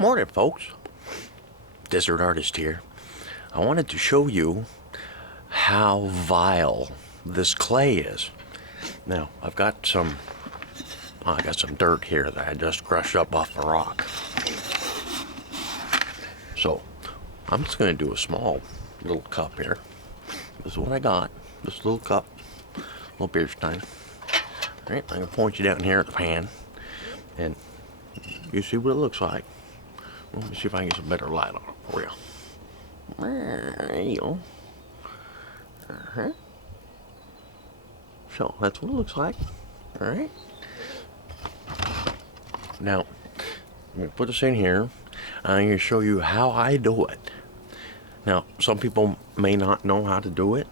Morning, folks. Desert Artist here. I wanted to show you how vile this clay is. Now, I got some dirt here that I just crushed up off the rock. So, I'm just going to do a small little cup here. This is what I got. This little cup, little beer stein. All right, I'm going to point you down here at the pan, and you see what it looks like. Let me see if I can get some better light on it for you. There you go. Uh-huh. So, that's what it looks like. Alright. Now, I'm going to put this in here. I'm going to show you how I do it. Now, some people may not know how to do it.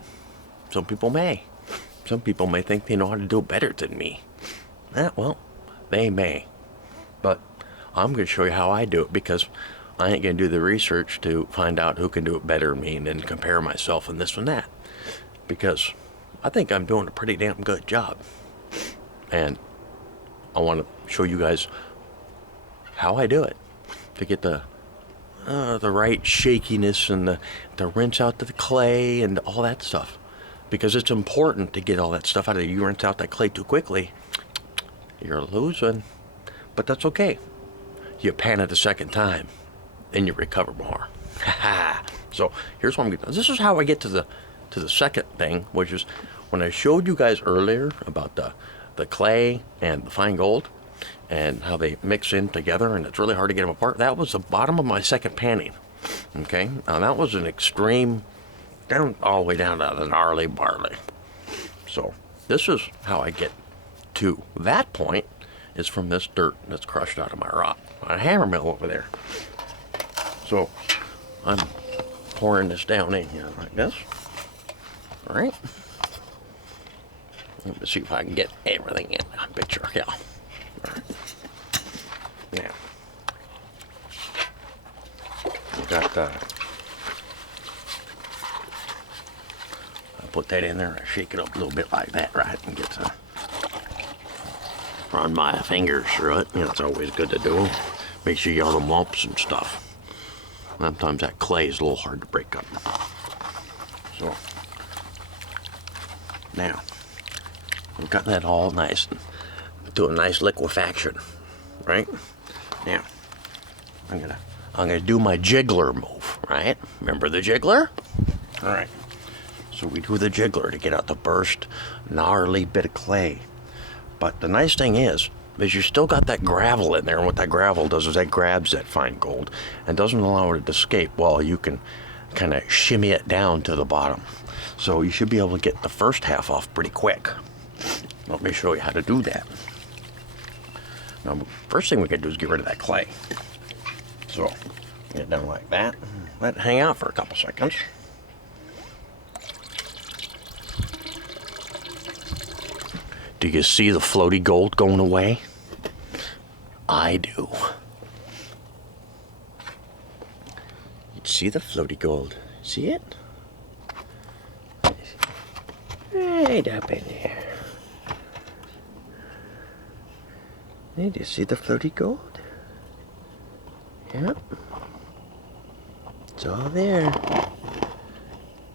Some people may. Some people may think they know how to do it better than me. Well, they may. But I'm going to show you how I do it, because I ain't going to do the research to find out who can do it better than me and then compare myself and this and that. Because I think I'm doing a pretty damn good job. And I want to show you guys how I do it to get the right shakiness and the rinse out the clay and all that stuff. Because it's important to get all that stuff out of there. You rinse out that clay too quickly, you're losing. But that's okay. You pan it a second time, and you recover more. So here's what I'm gonna do. This is how I get to the second thing, which is when I showed you guys earlier about the clay and the fine gold and how they mix in together, and it's really hard to get them apart. That was the bottom of my second panning. Okay, now that was an extreme, down all the way down to the gnarly barley. So this is how I get to that point. Is from this dirt that's crushed out of my rock. A hammer mill over there. So I'm pouring this down in here like this. All right. Let me see if I can get everything in the picture. Yeah. All right. Now, I got I put that in there. I shake it up a little bit like that, right, and get to run my fingers through it. It's always good to do. Make sure you get all the lumps and stuff. Sometimes that clay is a little hard to break up. So, now, we've got that all nice and do a nice liquefaction, right? Now, I'm gonna do my jiggler move, right? Remember the jiggler? All right. So we do the jiggler to get out the burst, gnarly bit of clay. But the nice thing is you still got that gravel in there, and what that gravel does is that grabs that fine gold and doesn't allow it to escape. Well, you can kind of shimmy it down to the bottom. So you should be able to get the first half off pretty quick. Let me show you how to do that. Now, first thing we can do is get rid of that clay. So, get it down like that. Let it hang out for a couple seconds. Do you see the floaty gold going away? I do. You see the floaty gold? See it? Right up in there. Hey, do you see the floaty gold? Yep. It's all there.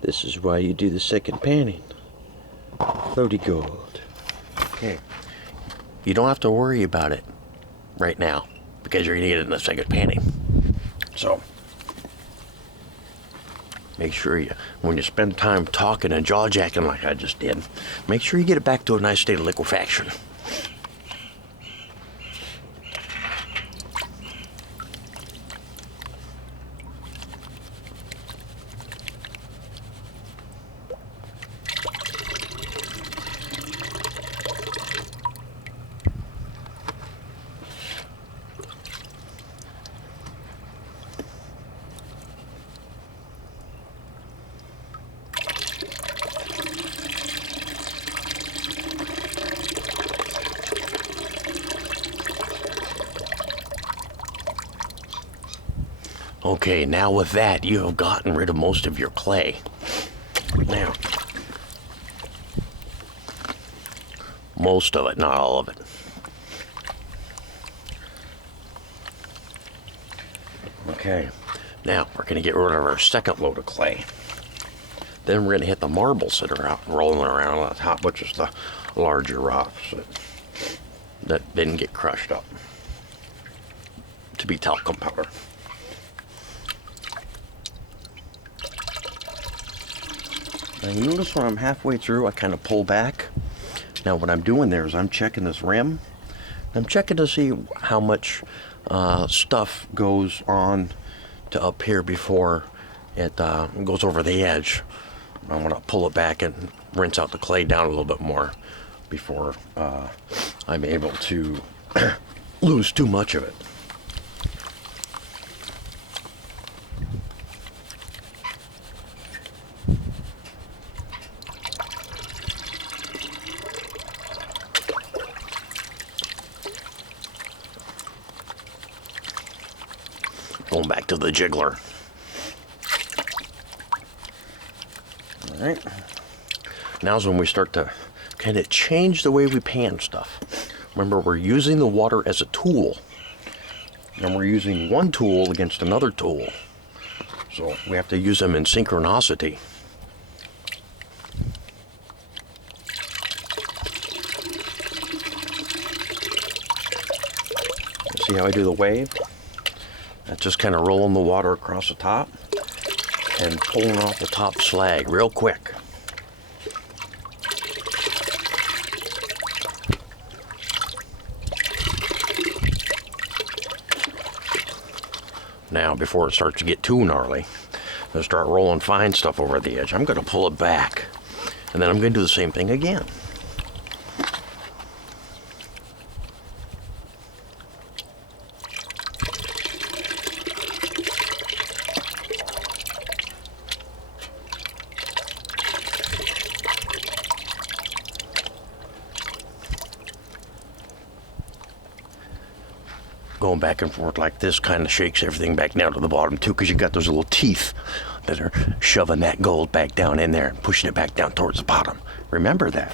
This is why you do the second panning. Floaty gold. Okay. You don't have to worry about it right now, because you're going to get it in the second panning. So, make sure when you spend time talking and jaw-jacking like I just did, make sure you get it back to a nice state of liquefaction. Okay, now with that, you have gotten rid of most of your clay. Now, most of it, not all of it. Okay, now we're going to get rid of our second load of clay. Then we're going to hit the marbles that are out rolling around on the top, which is the larger rocks that didn't get crushed up to be talcum powder. Now you notice when I'm halfway through, I kind of pull back. Now what I'm doing there is I'm checking this rim. I'm checking to see how much stuff goes on to up here before it goes over the edge. I want to pull it back and rinse out the clay down a little bit more before I'm able to lose too much of it. Going back to the jiggler. All right. Now's when we start to kind of change the way we pan stuff. Remember, we're using the water as a tool. And we're using one tool against another tool. So we have to use them in synchronicity. See how I do the wave? That's just kind of rolling the water across the top and pulling off the top slag real quick. Now, before it starts to get too gnarly, and start rolling fine stuff over the edge, I'm going to pull it back, and then I'm going to do the same thing again. Going back and forth like this kind of shakes everything back down to the bottom too, because you got those little teeth that are shoving that gold back down in there and pushing it back down towards the bottom. Remember that.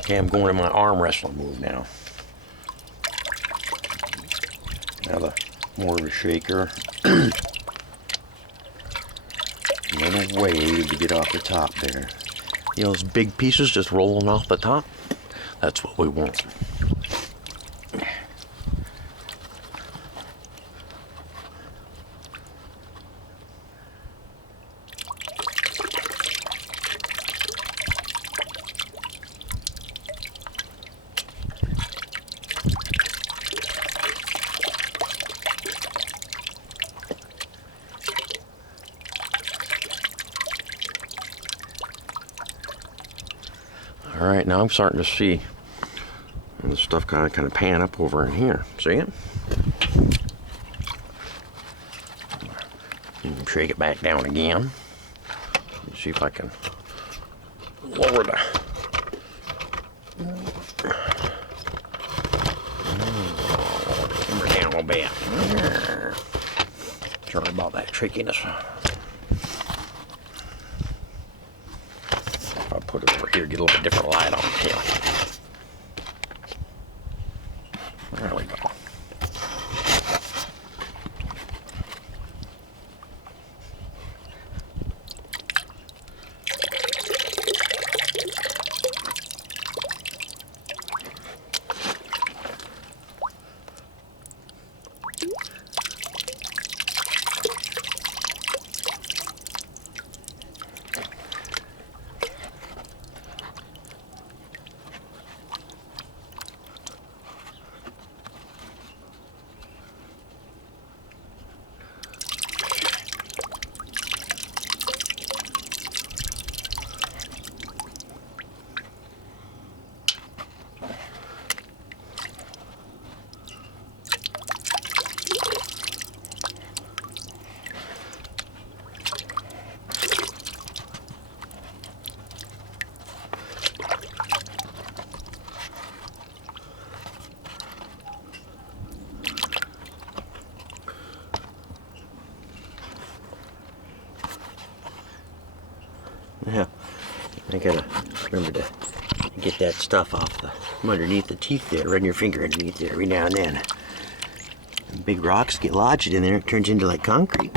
Okay, I'm going to my arm wrestling move now. Now the more of a shaker. And then a wave to get off the top there. You know, those big pieces just rolling off the top? That's what we want. All right, now I'm starting to see the stuff kind of pan up over in here. See it? Shake it back down again. Let's see if I can lower the camera down a little bit. Sorry about that shakiness. I'll put it over here, get a little bit different light on the tail. There we go. Yeah, I gotta remember to Get that stuff off from underneath the teeth there. Run your finger underneath it every now and then. And big rocks get lodged in there. It turns into like concrete.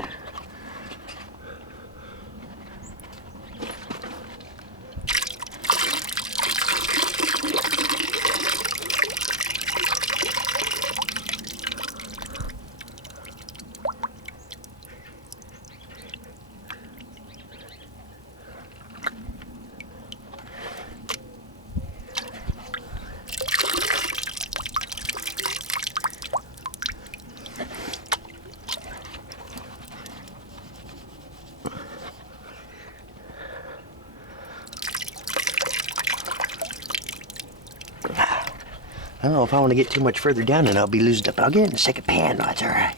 I don't know if I want to get too much further down and I'll be losing up. I'll get it in a second pan. No, that's all right.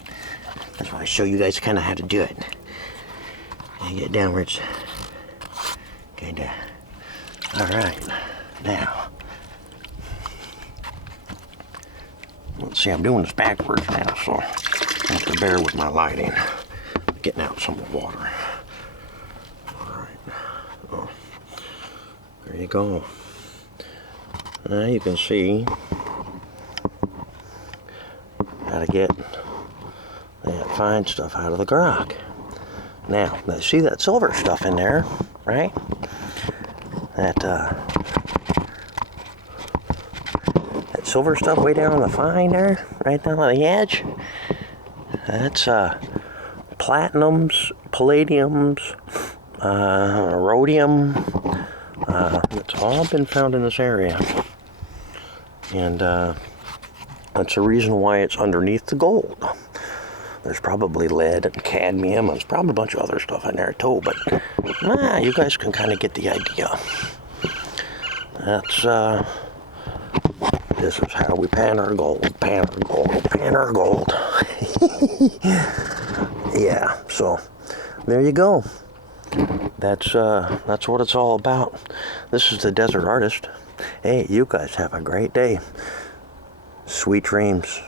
That's why I show you guys kind of how to do it. And get down where it's kind of... All right. Now. Let's see, I'm doing this backwards now, so I have to bear with my lighting. Getting out some of the water. All right. Oh. There you go. Now you can see how to get that fine stuff out of the rock. Now see that silver stuff in there, right? That silver stuff way down on the fine there, right down on the edge. That's platinums, palladiums, rhodium. It's all been found in this area. And that's the reason why it's underneath the gold. There's probably lead and cadmium. There's probably a bunch of other stuff in there too, but you guys can kind of get the idea. That's this is how we pan our gold, pan our gold, pan our gold. Yeah, so there you go. That's what it's all about. This is the Desert Artist. Hey, you guys have a great day. Sweet dreams.